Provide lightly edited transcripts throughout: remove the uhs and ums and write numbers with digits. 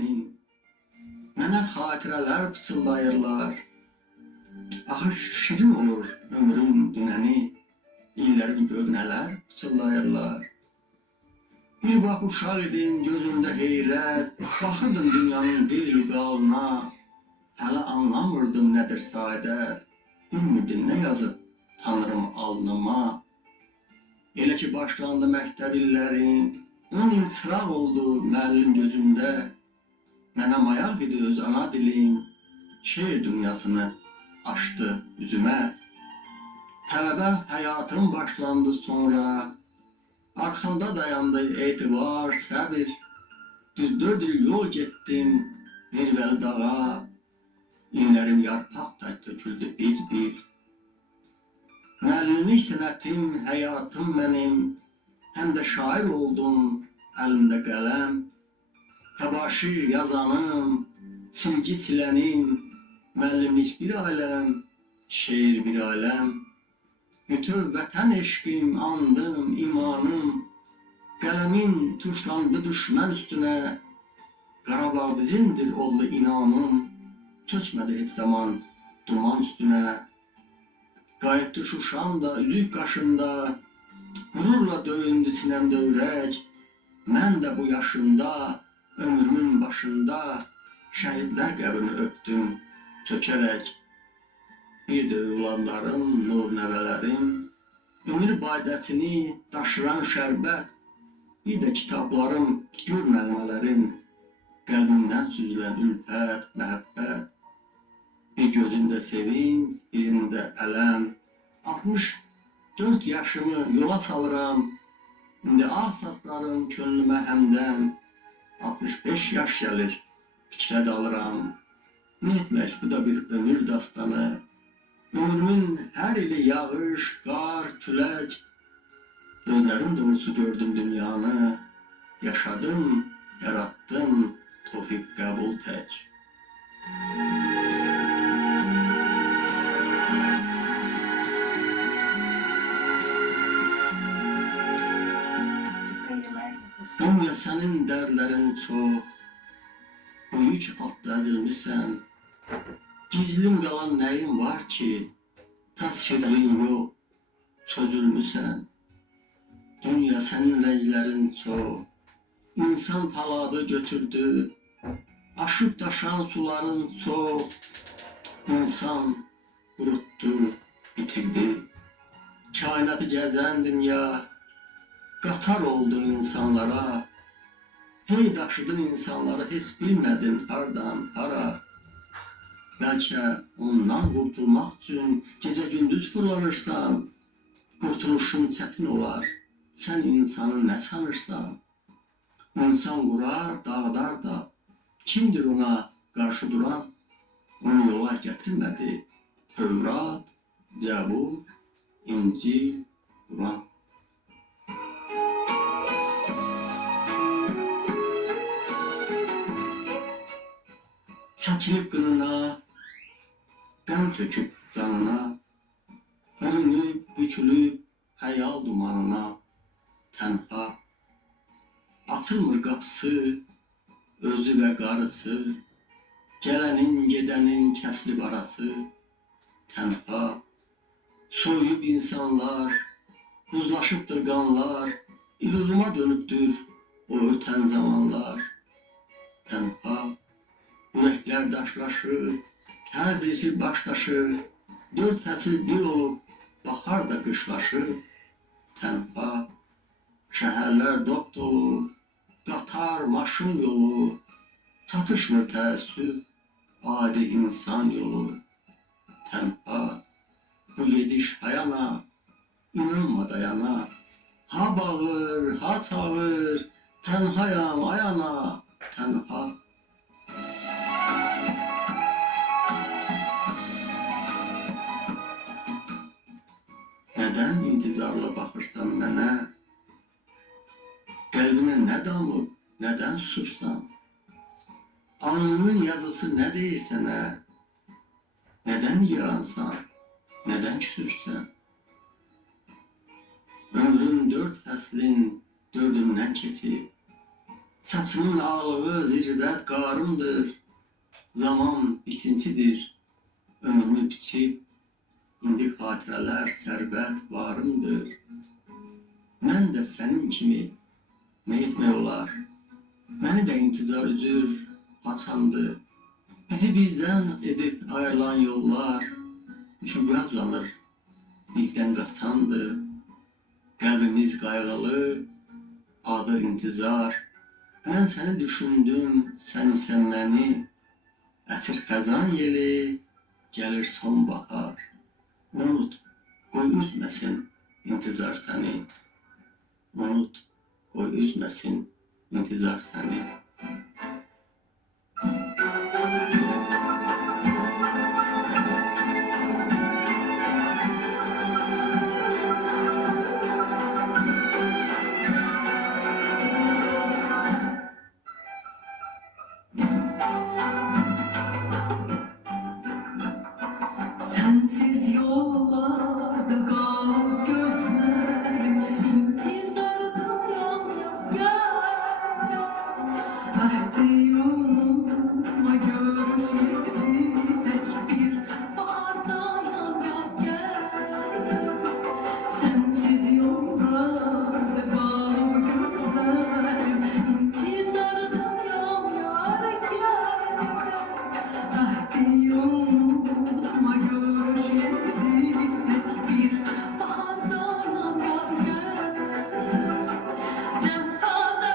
sənin. Mənə xatirələr pıçıldayırlar. Axı şirin olur ömrün dünəni, illərin gör nələr pıçıldayırlar. Bir vaxt uşaq idin, gözümdə heyrət, baxırdım dünyanın bir yuqalına, hələ anlamırdım nədir saadət, bilmirdim nə yazıb tanrım alnıma. Elə ki başlandı məktəb illərim, 10 il çıraq oldu müəllim gözümdə, mənə mayaq idi öz ana dilim, şeir dünyasını açdı üzümə. Tələbə həyatım başlandı sonra, arxamda dayandı etibar, səbir. Düz 4 il yol getdim zirvəli dağa, inlərim yarpaq da töküldü bir-bir. Müəllimlik sənətim, həyatım mənim, həm də şair oldum, əlimdə qələm. Təbaşir yazanım, çilgi çilənim, müəllimlik bir aləm, şeir bir aləm. Bütöv vətən eşqim, andım, imanım, qələmin tuşlandı düşmən üstünə, Qarabağ bizimdir oldu inamım, çökmədi heç zaman duman üstünə. Qayıtdı Şuşam da üzük qaşında, qürurla döyündü sinəmdə ürək. Mən də bu yaşımda, ömrümün başında, şəhidlər qəbrini öpdüm çökərək. Bir də övladlarım, nur nəvələrim, ömür badəsini daşıran şərbət, bir də kitablarım, gür nəğmələrim, qəlbimdən süzülən ülfət, məhəbbət. Bir gözündə sevinç, birində ələm. 64 yaşımı yola salıram, indi ağ saçlarım könlümə həmdəm. 65 yaş gəlir, fikrə dalıram. Nə etmək, bu da bir ömür dastanı. Ömrümün hər ili yağış, qar, külək. Gözlərim dolusu gördüm dünyanı. Yaşadım, yarattım, tofiq qəbul tək. Dünya sənin dərdlərin çox, bu yük altda əzilmişsən. Gizlim qalan nəyin var ki, ta sirrin yox, çözülmüşsən. Dünya sənin rənglərin çox, insan taladı götürdü, aşıb daşan suların çox, insan qurutdu, bitirdi. Kainatı gəzən dünya, qatar oldun insanlara, hey daşıdın insanları, heç bilmədin hardan, hara. Bəlkə ondan qurtulmaq üçün gecə gündüz fırlanırsan, qurtuluşun çətin olar, sən insanı nə sanırsan? İnsan qurar, dağdar da, kimdir ona qarşı duran? Onu yola gətirmədi, Tövrat, Cəbur, İncil, Quran. Çəkilib qınına, qəm töküb canına, bölünüb, bükülüb xəyal dumanına, tənha. Açılmır qapısı, özü və qarısı, gələnin, gedənin kəsilib arası, tənha. Soyub insanlar, buzlaşıbdır qanlar, ilğıma dönübdür o ötən zamanlar, tənha. Ürəklər daşlaşır, hər birisi başlaşır, 4 fəsil bir olub, bahar da qışlaşır, tənha. Şəhərlər dop dolu, qatar, maşın yolu, çatışmır təəssüf, adi insan yolu, tənha. Bu gediş hayana, inanma dayana, ha bağır, ha çağır, tənhayam ayana, tənha. Nədən intizarla baxırsan mənə? Qəlbinə nə damıb, nədən susursan? Alnının yazısı nə deyir sənə? Nədən yaransan, nədən küsürsən? Ömrün 4 fəslin 4-ündən keçib, Saçımın ağlığı zirvət qarımdır. Zaman biçincidir, ömrümü biçib, indi xatirələr sərvət varımdır. Mən də sənin kimi nə etmək olar? Məni də intizar üzür, açandır. Bizi bizdən edib ayrılan yollar, şübhə uzanır, bizdən qaçandır. Qəlbimiz qayğılı, adı intizar. Mən səni düşündüm, sən isə məni. Əsir xəzan yeli, gəlir sonbahar. Unut, qoy üzməsin intizar səni. Unut, qoy üzməsin intizar səni. Sensiz yollarda kalıp gözlerim intizardayım yar. Ahdi unutma görüşelim tek bir bahardayım yar. Sensiz yollarda kalıp gözlerim intizardayım yar. Ahdi unutma görüşelim tek bir bahardayım yar. Ne kadar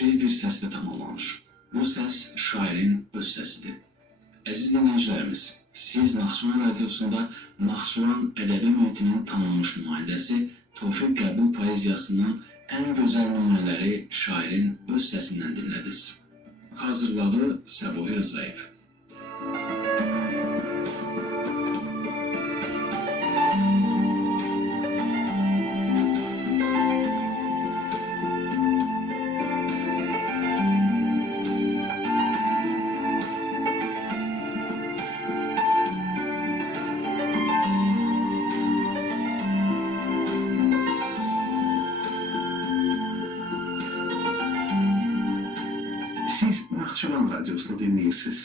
şeir bir səslə tamamlanır. Bu səs şairin öz səsidir. Əziz dinləyicilərimiz, siz Naxçıvan radiosunda Naxçıvan ədəbi mühitinin tanınmış nümayəndəsi Tofiq Qəbul poeziyasının ən gözəl nümunələri şairin öz səsindən dinlədiniz. Hazırladı Səbuhi Rzayev. Siz Naxçıvan radiosunu dinləyirsiniz.